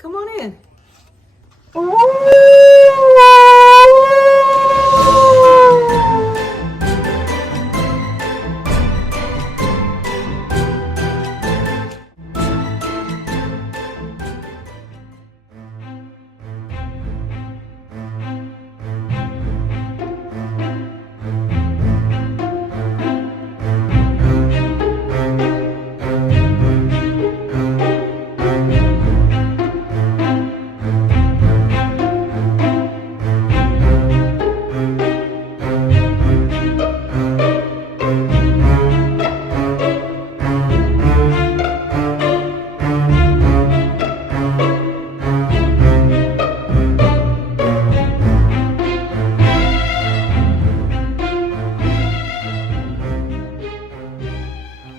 Come on in.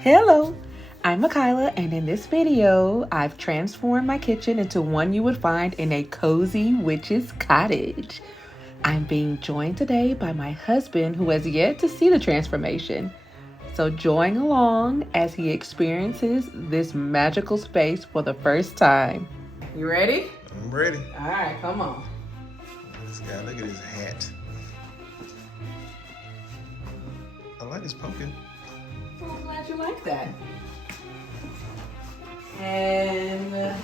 Hello, I'm Meckaela, and in this video, I've transformed my kitchen into one you would find in a cozy witch's cottage. I'm being joined today by my husband, who has yet to see the transformation. So join along as he experiences this magical space for the first time. You ready? I'm ready. All right, come on. This guy, look at his hat. I like his pumpkin. Well, I'm glad you like that. And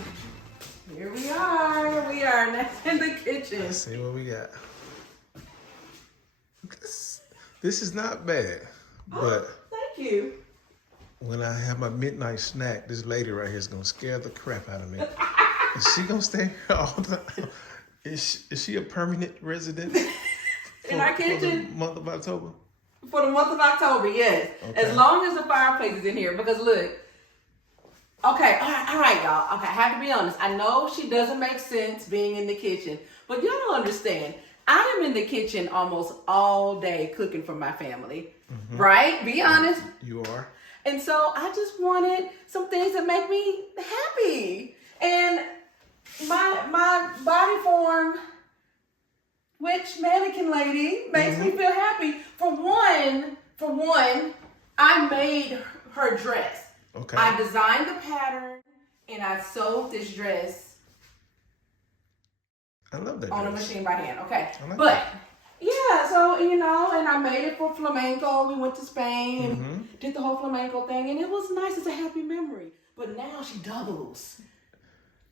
here we are. We are next in the kitchen. Let's see what we got. This is not bad, but thank you. when I have my midnight snack, this lady right here is gonna scare the crap out of me. Is she gonna stay here all the time? Is she a permanent resident In our kitchen? for the month of October? For the month of October, yes. Okay. As long as the fireplace is in here. Because look, okay, all right, y'all. Okay, I have to be honest. I know she doesn't make sense being in the kitchen, but y'all don't understand. I am in the kitchen almost all day cooking for my family, right? Be honest. You are. And so I just wanted some things that make me happy. And my body form, which mannequin lady, makes me feel happy. For one, I made her dress. Okay. I designed the pattern and I sewed this dress I love that on a dress. machine by hand. Okay. I like But that. yeah, so and I made it for flamenco. We went to Spain and did the whole flamenco thing, and it was nice. It's a happy memory. But now she doubles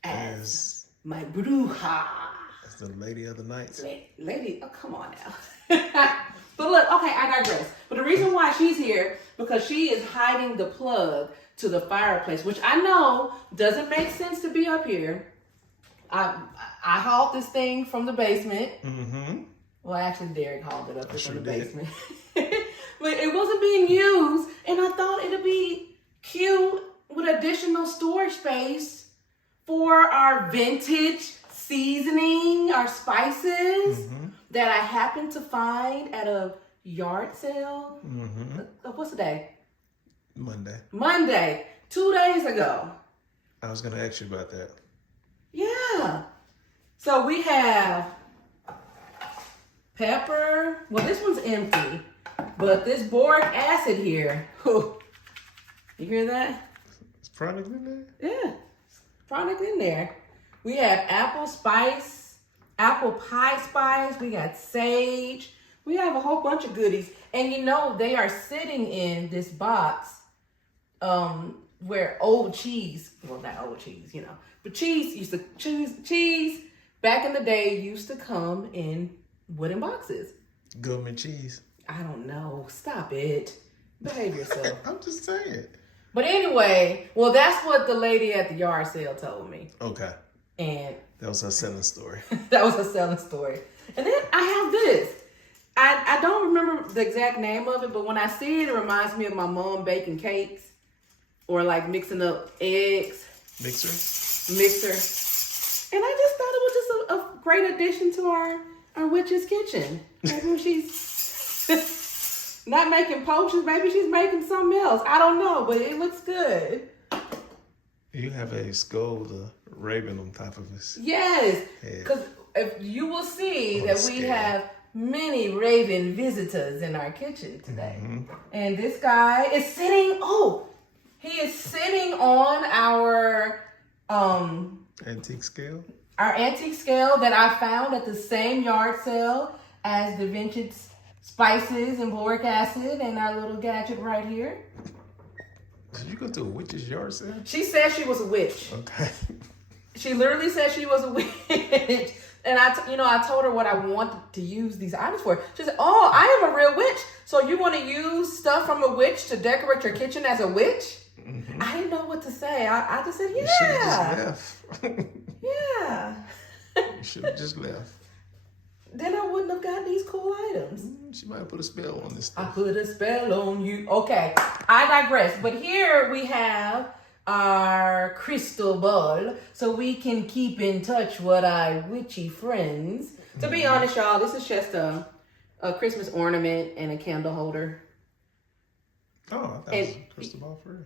as my bruja. That's the lady of the night. Lady, oh, come on now. But look, okay, I digress. But the reason why she's here, because she is hiding the plug to the fireplace, which I know doesn't make sense to be up here. I hauled this thing from the basement. Well, actually, Derek hauled it up here from the basement. But it wasn't being used, and I thought it'd be cute with additional storage space for our vintage seasoning, our spices that I happened to find at a yard sale. What's the day? Monday, 2 days ago. I was gonna ask you about that. Yeah. So we have pepper. Well, this one's empty, but this boric acid here. You hear that? Is product in there? Yeah, product in there. We have apple pie spice. We got sage. We have a whole bunch of goodies. And they are sitting in this box where old cheese, well, not old cheese, but cheese back in the day used to come in wooden boxes. Gourmet cheese. I don't know. Stop it. Behave yourself. I'm just saying. But anyway, well, that's what the lady at the yard sale told me. Okay. And that was her selling story. That was a selling story. And then I have this. I don't remember the exact name of it, but when I see it, it reminds me of my mom baking cakes or like mixing up eggs. Mixer. And I just thought it was just a great addition to our witch's kitchen. Maybe when she's not making potions, maybe she's making something else. I don't know, but it looks good. You have a skull, the raven on top of his. Yes, because if you will see that we have many raven visitors in our kitchen today. And this guy is sitting, he is sitting on our Antique scale. Our antique scale that I found at the same yard sale as the vintage spices and boric acid and our little gadget right here. Did you go to a witch's yard sale? She said she was a witch. Okay. She literally said she was a witch. And I told her what I wanted to use these items for. She said, "Oh, I am a real witch. So you want to use stuff from a witch to decorate your kitchen as a witch?" Mm-hmm. I didn't know what to say. I just said, "Yeah." You should have just left. Yeah. You should have just left. Then I wouldn't have gotten these cool items. She might have put a spell on this stuff. I put a spell on you. Okay, I digress. But here we have our crystal ball so we can keep in touch with our witchy friends. To be honest, y'all, this is just a Christmas ornament and a candle holder. Oh, I thought it was a crystal ball for real.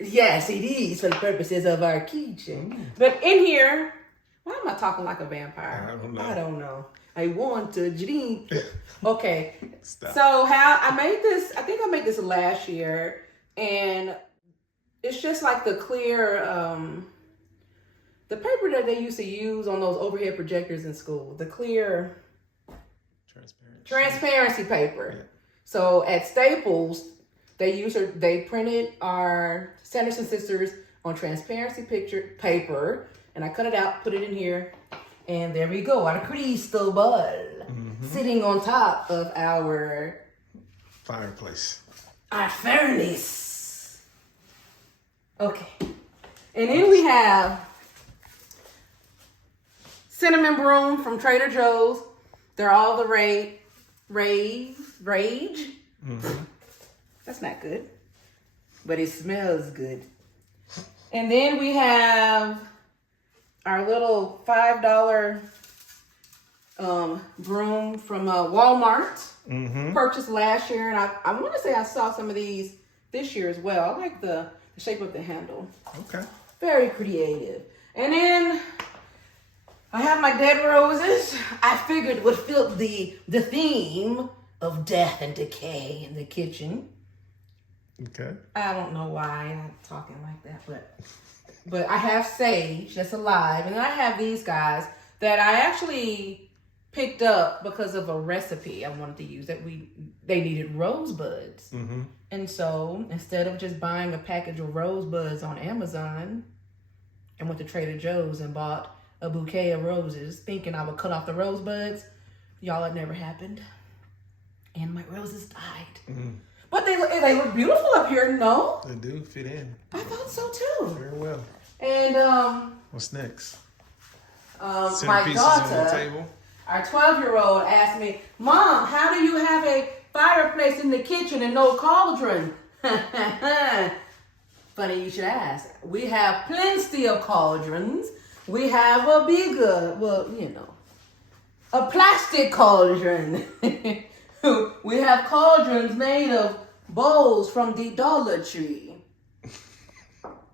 Yes, it is for the purposes of our kitchen. But in here, why am I talking like a vampire? I don't know. I want to drink. Okay. Stop. So how I made this, I think I made this last year, and it's just like the clear, the paper that they used to use on those overhead projectors in school. The clear transparency paper. Yeah. So at Staples, they printed our Sanderson sisters on transparency paper, and I cut it out, put it in here, and there we go, our crystal ball sitting on top of our fireplace, our furnace. Okay, and then we have cinnamon broom from Trader Joe's. They're all the rage. Mm-hmm. That's not good, but it smells good. And then we have our little $5 broom from Walmart. Mm-hmm. Purchased last year, and I want to say I saw some of these this year as well. I like the shape of the handle. Okay. Very creative. And then I have my dead roses. I figured would fit the theme of death and decay in the kitchen. Okay. I don't know why I'm talking like that, but I have sage that's alive, and then I have these guys that I actually picked up because of a recipe I wanted to use they needed rosebuds. Mm-hmm. And so instead of just buying a package of rosebuds on Amazon, I went to Trader Joe's and bought a bouquet of roses thinking I would cut off the rosebuds. Y'all, it never happened. And my roses died. Mm-hmm. But they look beautiful up here, no? They do fit in. I thought so too. Very well. And what's next? My daughter, our 12-year-old, asked me, "Mom, how do you have a fireplace in the kitchen and no cauldron?" Funny you should ask. We have plenty of cauldrons. We have a bigger, a plastic cauldron. We have cauldrons made of bowls from the Dollar Tree.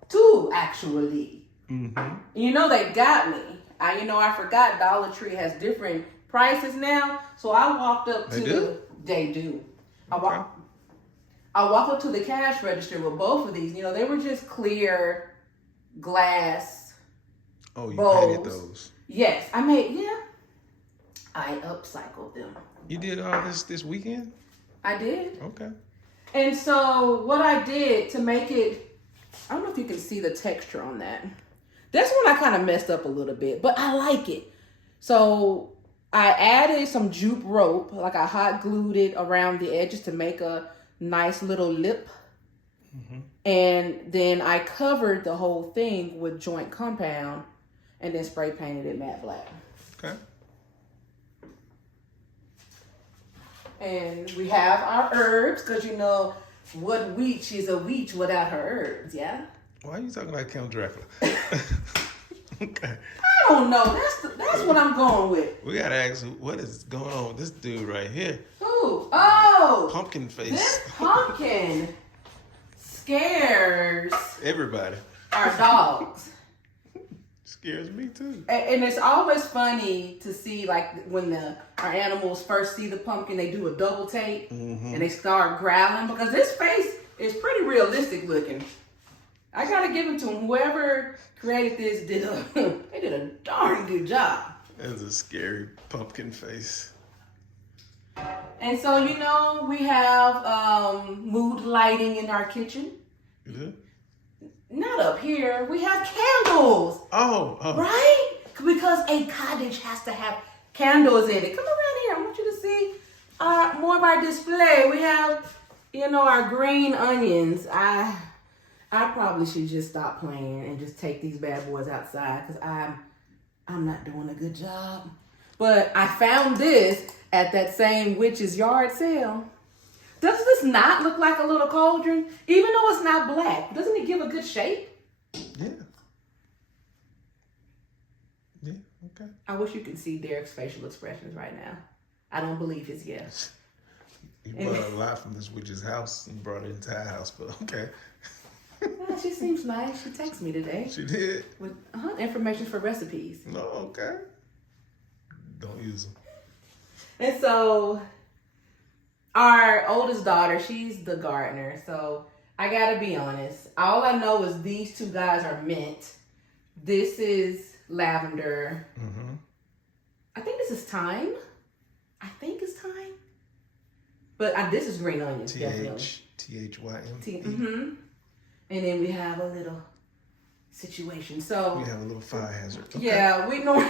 2, actually. Mm-hmm. They got me. I forgot Dollar Tree has different prices now. So I walked up to They do. I walked up to the cash register with both of these. They were just clear glass. Oh, you bowls. painted those? Yes, I upcycled them. You did all this weekend? I did. Okay. And so what I did to make it, I don't know if you can see the texture on that. This one I kind of messed up a little bit, but I like it. So I added some jute rope, like I hot glued it around the edges to make a nice little lip. Mm-hmm. And then I covered the whole thing with joint compound and then spray painted it matte black. Okay. And we have our herbs, because what witch is a witch without her herbs, yeah? Why are you talking like Count Dracula? Okay. I don't know. That's what I'm going with. We gotta ask what is going on with this dude right here. Who? Oh! Pumpkin face. This pumpkin scares everybody. Our dogs. Scares me too. And it's always funny to see, like, when our animals first see the pumpkin, they do a double take, and they start growling, because this face is pretty realistic looking. I gotta give them to them. Whoever created this they did a darn good job. That's a scary pumpkin face. And so, you know, we have mood lighting in our kitchen. Mm-hmm. Not up here. We have candles. Oh. Right? Because a cottage has to have candles in it. Come around here. I want you to see more of our display. We have, you know, our green onions. I probably should just stop playing and just take these bad boys outside because I'm not doing a good job. But I found this at that same witch's yard sale. Does this not look like a little cauldron? Even though it's not black, doesn't it give a good shape? Yeah. Yeah, okay. I wish you could see Derek's facial expressions right now. I don't believe his yes. He bought a lot from this witch's house and brought it into our house, but okay. Yeah, she seems nice. She texted me today. She did? With information for recipes. No, okay. Don't use them. And so, our oldest daughter, she's the gardener. So, I gotta be honest. All I know is these two guys are mint. This is lavender. Mm-hmm. I think this is thyme. I think it's thyme. But this is green onions, definitely. THYM. Mm-hmm. And then we have a little situation. So we have a little fire hazard. Okay. Yeah, we know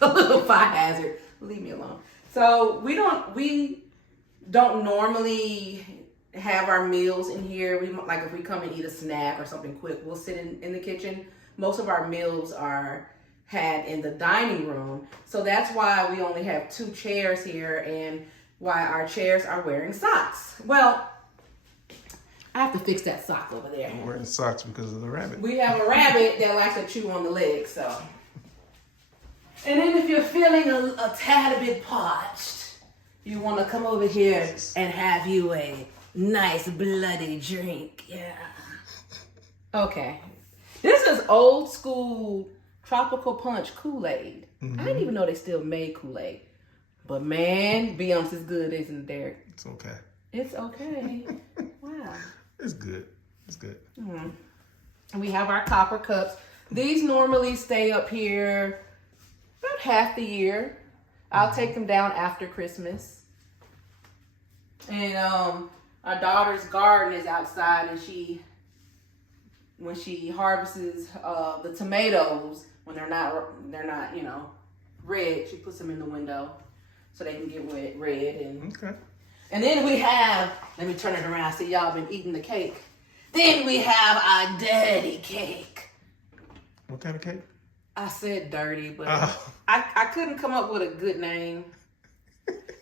a little fire hazard. Leave me alone. So we don't normally have our meals in here. We like if we come and eat a snack or something quick, we'll sit in the kitchen. Most of our meals are had in the dining room. So that's why we only have 2 chairs here and why our chairs are wearing socks. Well, I have to fix that sock over there. I'm wearing socks because of the rabbit. We have a rabbit that likes to chew on the legs, so. And then if you're feeling a tad bit parched, you want to come over here and have you a nice bloody drink. Yeah. Okay. This is old school tropical punch Kool-Aid. Mm-hmm. I didn't even know they still made Kool-Aid. But man, be honest, it's good, isn't it, Derek? It's okay. It's okay. Wow. It's good. It's good. Mm-hmm. And we have our copper cups. These normally stay up here about half the year. I'll take them down after Christmas. And our daughter's garden is outside, and when she harvests the tomatoes, when they're not red, she puts them in the window so they can get red. And okay. And then we have, let me turn it around, see y'all been eating the cake. Then we have our dirty cake. What kind of cake? I said dirty, but I couldn't come up with a good name.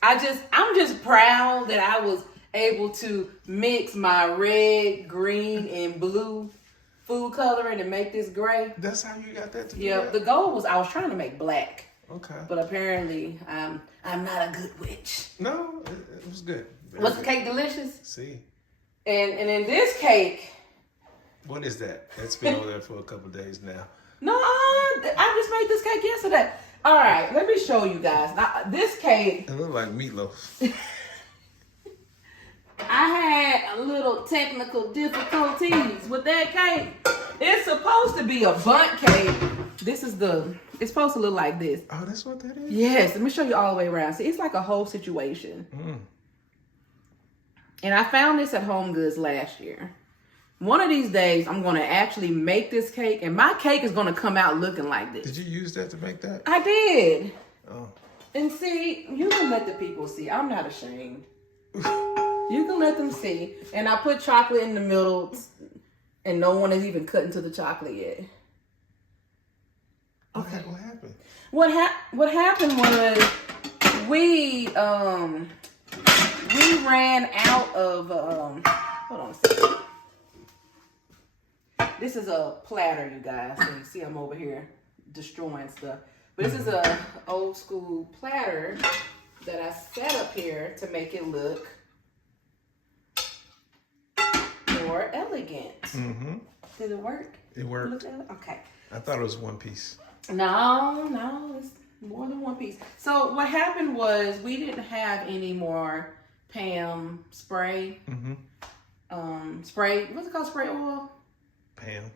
I'm just proud that I was able to mix my red, green, and blue food coloring and make this gray. That's how you got that together? Yeah, the goal was I was trying to make black. Okay. But apparently I'm not a good witch. No, it was good. Was the cake delicious? See. And in this cake. What is that? That's been over there for a couple of days now. No, I just made this cake yesterday. All right, let me show you guys. Now, this cake. It looked like meatloaf. I had a little technical difficulties with that cake. It's supposed to be a bundt cake. It's supposed to look like this. Oh, that's what that is? Yes, let me show you all the way around. See, it's like a whole situation. Mm. And I found this at Home Goods last year. One of these days, I'm going to actually make this cake, and my cake is going to come out looking like this. Did you use that to make that? I did. Oh. And see, you can let the people see. I'm not ashamed. You can let them see. And I put chocolate in the middle, and no one has even cut into the chocolate yet. Okay, what happened? What happened was we ran out of hold on a second. This is a platter, you guys. So you see I'm over here destroying stuff. But this is a old school platter that I set up here to make it look more elegant. Mm-hmm. Did it work? It worked. Okay. I thought it was one piece. No, it's more than one piece. So what happened was we didn't have any more Pam spray. Mm-hmm. Spray, what's it called? Spray oil? Pam.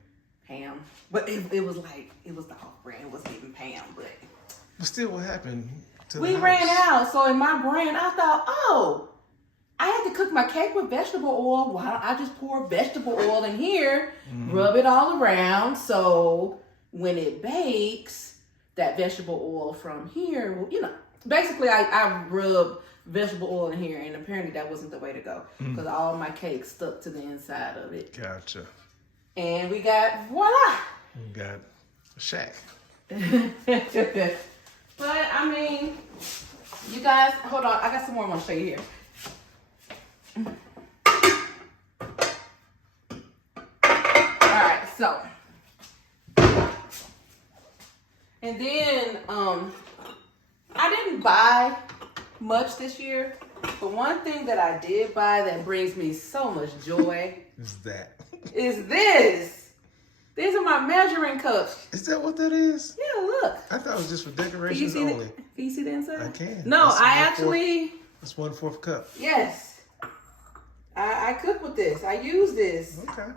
But it was like, it was the off-brand. It wasn't even Pam, but still, what happened to we the house? ran out. So in my brain, I thought, oh, I had to cook my cake with vegetable oil. Why don't I just pour vegetable oil in here, rub it all around, so when it bakes, that vegetable oil from here will, you know, basically I rubbed vegetable oil in here, and apparently that wasn't the way to go because all my cake stuck to the inside of it. Gotcha. And we got, voila! We got a shack. But I mean, you guys, hold on, I got some more I want to show you here. Alright, so. And then, I didn't buy much this year, but one thing that I did buy that brings me so much joy Is that? is this. These are my measuring cups. Is that what that is? Yeah, look. I thought it was just for Can you decorations see only. Can you see the inside? I can. No, That's I actually, That's 1/4 cup. yes. I cook with this. I use this. Okay.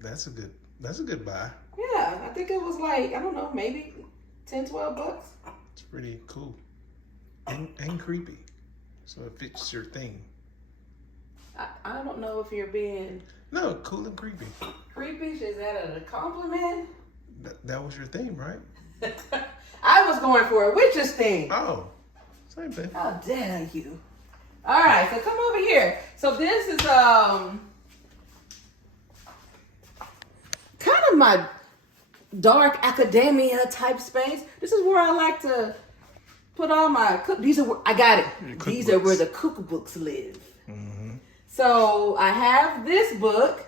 That's a good buy. Yeah, I think it was like, I don't know, maybe 10, 12 bucks. It's pretty cool. And creepy. So it fits your thing. I don't know if you're being No, cool and creepy. creepy. Is that a compliment? That was your theme, right? I was going for a witch's thing. Oh, same thing. How dare you? All right, so come over here. So this is kind of my dark academia type space. This is where I like to put all my these are where, I got it. These are where the cookbooks live. So I have this book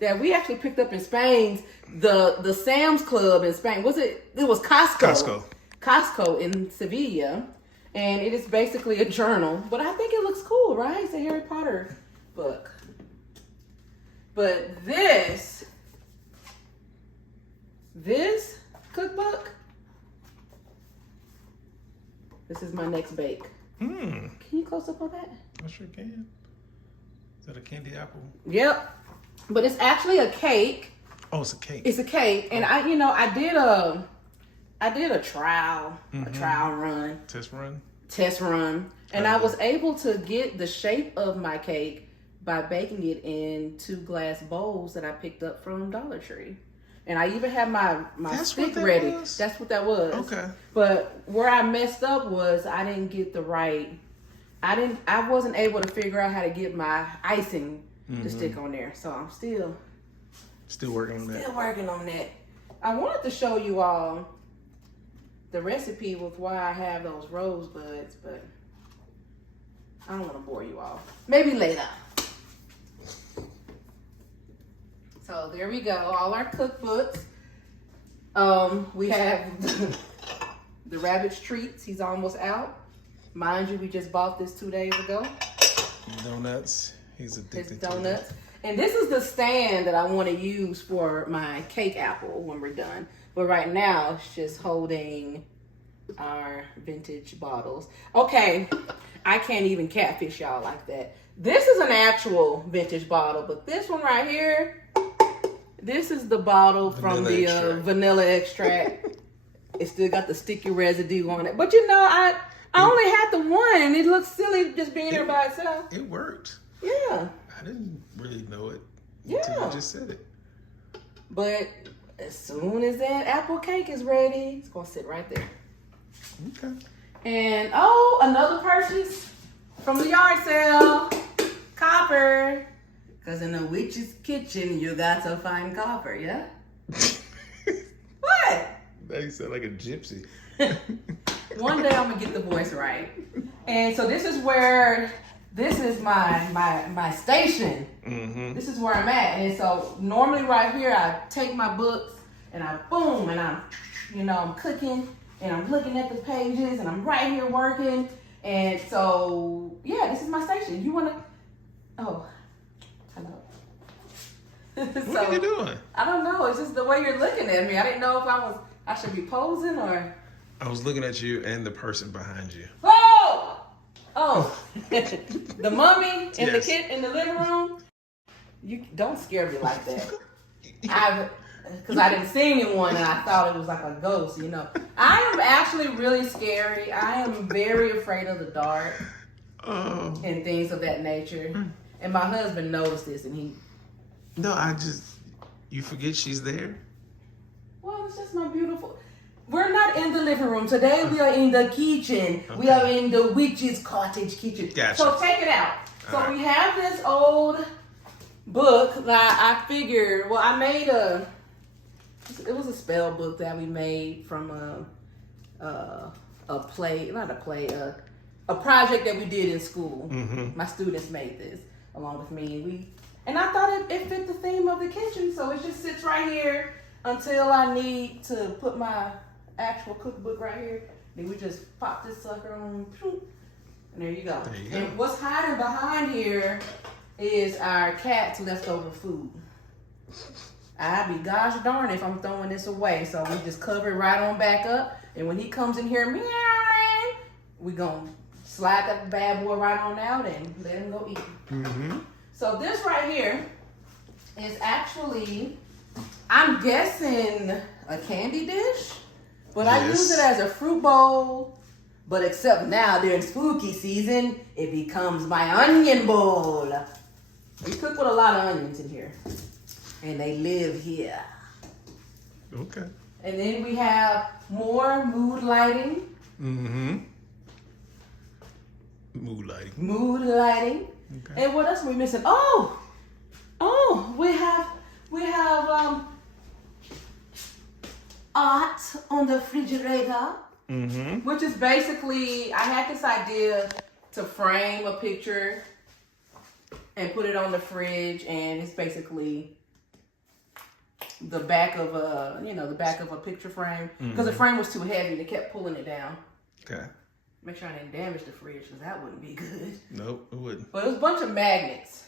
that we actually picked up in Spain, the Sam's Club in Spain. It was Costco. Costco in Sevilla. And it is basically a journal. But I think it looks cool, right? It's a Harry Potter book. But this cookbook, this is my next bake. Can you close up on that? I sure can. Is that a candy apple? Yep. But it's actually a cake. Oh, it's a cake. It's a cake. And I did a trial run. Test run. And I was able to get the shape of my cake by baking it in 2 glass bowls that I picked up from Dollar Tree. And I even have my stick ready. That's what that was. Okay. But where I messed up was I didn't get the right. I wasn't able to figure out how to get my icing to stick on there. So I'm still working on that. Still working on that. I wanted to show you all the recipe with why I have those rosebuds, but I don't want to bore you all. Maybe later. So there we go, all our cookbooks. We have the rabbit's treats. He's almost out. Mind you, we just bought this 2 days ago. Donuts. He's addicted His to donuts. And this is the stand that I want to use for my cake apple when we're done. But right now, it's just holding our vintage bottles. Okay, I can't even catfish y'all like that. This is an actual vintage bottle, but this one right here, this is the bottle from the vanilla extract. It still got the sticky residue on it. But you know, I only had the one. It looks silly just being there by itself. It worked. Yeah. I didn't really know it until you just said it. But as soon as that apple cake is ready, it's gonna sit right there. Okay. And another purchase from the yard sale, copper. Cause in a witch's kitchen, you got to find copper, yeah? What? Now you sound like a gypsy. One day I'm gonna get the voice right. And so this is my station. Mm-hmm. This is where I'm at. And so normally right here, I take my books and I'm cooking and I'm looking at the pages and I'm right here working. And so, yeah, this is my station. You wanna, hello. What are you doing? I don't know. It's just the way you're looking at me. I didn't know if I should be posing or. I was looking at you and the person behind you. Oh, the mummy in the living room. You don't scare me like that. Because I didn't see anyone and I thought it was like a ghost, you know. I am actually really scary. I am very afraid of the dark and things of that nature. And my husband noticed this and he... No, you forget she's there? Well, it's just my beautiful... We're not in the living room. Today we are in the kitchen. Okay. We are in the witch's cottage kitchen. Gotcha. So check it out. So right. We have this old book that I figured, well, I made it was a spell book that we made from a project that we did in school. Mm-hmm. My students made this along with me. And I thought it fit the theme of the kitchen, so it just sits right here until I need to put my actual cookbook right here. Then we just pop this sucker on, and there you go. There you go. And what's hiding behind here is our cat's leftover food. I'd be gosh darn if I'm throwing this away. So we just cover it right on back up. And when he comes in here, meowing, we gonna slide that bad boy right on out and let him go eat. Mm-hmm. So this right here is actually, I'm guessing, a candy dish. But yes. I use it as a fruit bowl. But except now during spooky season, it becomes my onion bowl. We cook with a lot of onions in here. And they live here. Okay. And then we have more mood lighting. Mm-hmm. Mood lighting. Mood lighting. Okay. And what else are we missing? Oh, we have art on the refrigerator. Mm-hmm. Which is basically, I had this idea to frame a picture and put it on the fridge, and it's basically the back of a picture frame, because the frame was too heavy and it kept pulling it down. Okay. Make sure I didn't damage the fridge, because that wouldn't be good. Nope, it wouldn't. But it was a bunch of magnets,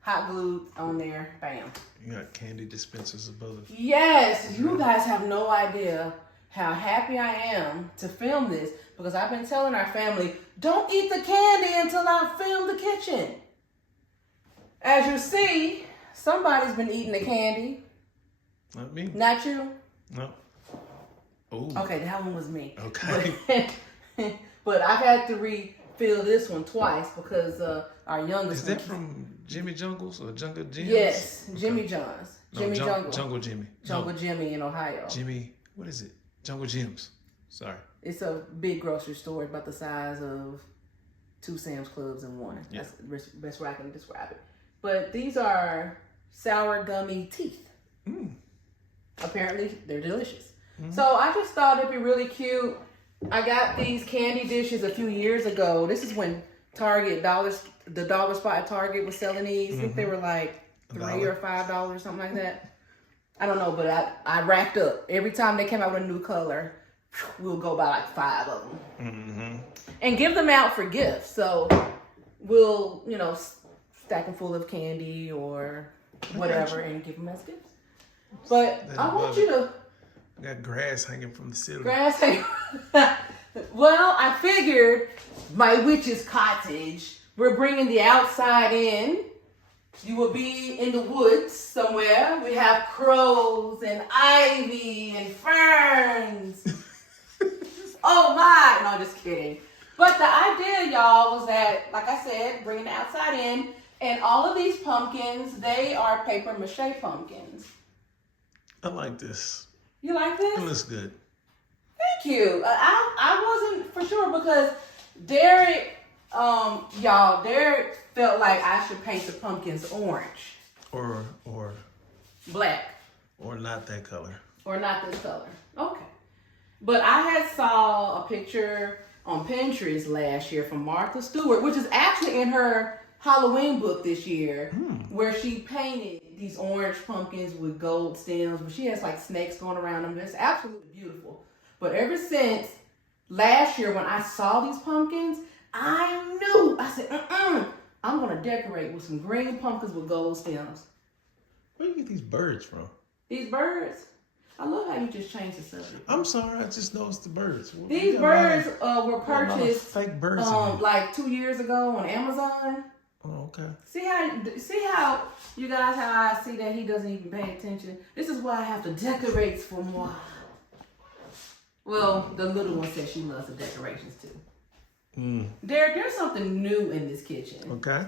hot glued on there. Bam. You got candy dispensers above it. Yes, you guys have no idea how happy I am to film this, because I've been telling our family, don't eat the candy until I film the kitchen. As you see, somebody's been eating the candy. Not me. Not you? No. Oh. Okay, that one was me. Okay. But I've had to refill this one twice because our youngest. Is that from Jimmy Jungles or Jungle Jim's? Yes, Jimmy John's. Jimmy Jungle. Jungle Jimmy. Jungle Jimmy in Ohio. Jimmy, what is it? Jungle Jim's. Sorry. It's a big grocery store about the size of 2 Sam's Clubs in one. Yeah. That's the best way I can describe it. But these are sour gummy teeth. Mm. Apparently, they're delicious. Mm. So I just thought it'd be really cute. I got these candy dishes a few years ago. This is when Target, the dollar spot at Target was selling these. I think they were like $3 or $5, something like that. I don't know, but I racked up. Every time they came out with a new color, we'll go buy like 5 of them. Mm-hmm. And give them out for gifts. So we'll, stack them full of candy or whatever and give them as gifts. But I want you to... I got grass hanging from the ceiling. Grass hanging... Well, I figured my witch's cottage, we're bringing the outside in. You will be in the woods somewhere. We have crows and ivy and ferns. Oh my! No, just kidding. But the idea, y'all, was that, like I said, bringing the outside in, and all of these pumpkins, they are paper mache pumpkins. I like this. You like this? It looks good. Thank you. I wasn't for sure because Derek, Derek felt like I should paint the pumpkins orange. Or black. Or not that color. Or not this color. Okay. But I had saw a picture on Pinterest last year from Martha Stewart, which is actually in her Halloween book this year, where she painted these orange pumpkins with gold stems, but she has like snakes going around them. It's absolutely beautiful. But ever since last year when I saw these pumpkins, I said, I'm going to decorate with some green pumpkins with gold stems. Where do you get these birds from? These birds? I love how you just changed the subject. I'm sorry, I just noticed the birds. These birds were purchased fake birds like 2 years ago on Amazon. Oh, okay. See how you guys, how I see that he doesn't even pay attention? This is why I have to decorate for moi. Well, the little one says she loves the decorations too. Derek, there's something new in this kitchen. Okay.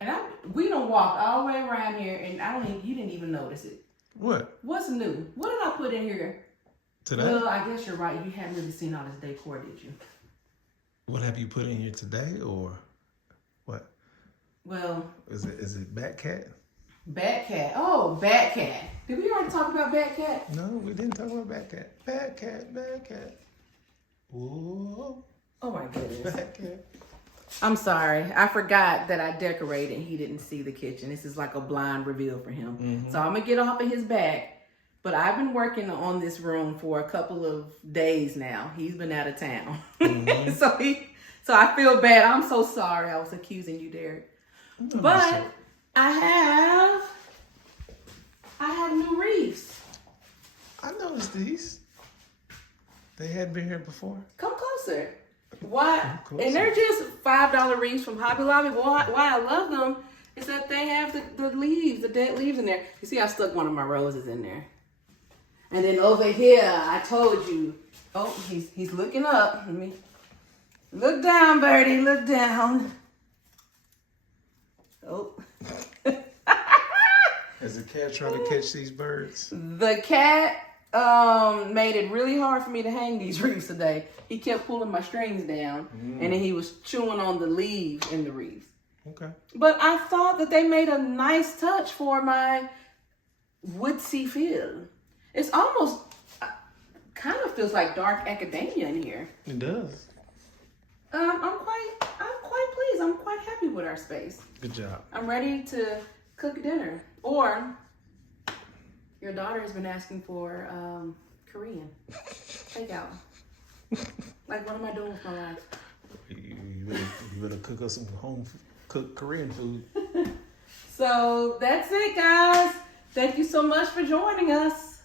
And we done walked all the way around here, and you didn't even notice it. What? What's new? What did I put in here? Today? Well, I guess you're right. You haven't really seen all this decor, did you? What have you put in here today, or what? Well, is it Bat Cat? Bat Cat. Oh, Bat Cat. Did we already talk about Bat Cat? No, we didn't talk about Bat Cat. Bat Cat, Bat Cat. Whoa. Oh my goodness. Bat Cat. I'm sorry. I forgot that I decorated and he didn't see the kitchen. This is like a blind reveal for him. Mm-hmm. So I'm going to get off of his back. But I've been working on this room for a couple of days now. He's been out of town. Mm-hmm. So I feel bad. I'm so sorry I was accusing you, Derek. No, but I have new wreaths. I noticed these. They hadn't been here before. Come closer. Why? Closer. And they're just $5 wreaths from Hobby Lobby. Why I love them is that they have the leaves, the dead leaves in there. You see, I stuck one of my roses in there. And then over here, I told you. Oh, he's looking up. Let me look down, Birdie. Look down. Oh. Is the cat trying to catch these birds? The cat made it really hard for me to hang these wreaths today. He kept pulling my strings down, and then he was chewing on the leaves in the wreaths. Okay. But I thought that they made a nice touch for my woodsy feel. It's almost kind of feels like dark academia in here. It does. I'm quite pleased. I'm quite happy with our space. Good job. I'm ready to cook dinner. Or your daughter has been asking for Korean takeout. Like, what am I doing with my life? You better cook us some home-cooked Korean food. So that's it, guys. Thank you so much for joining us.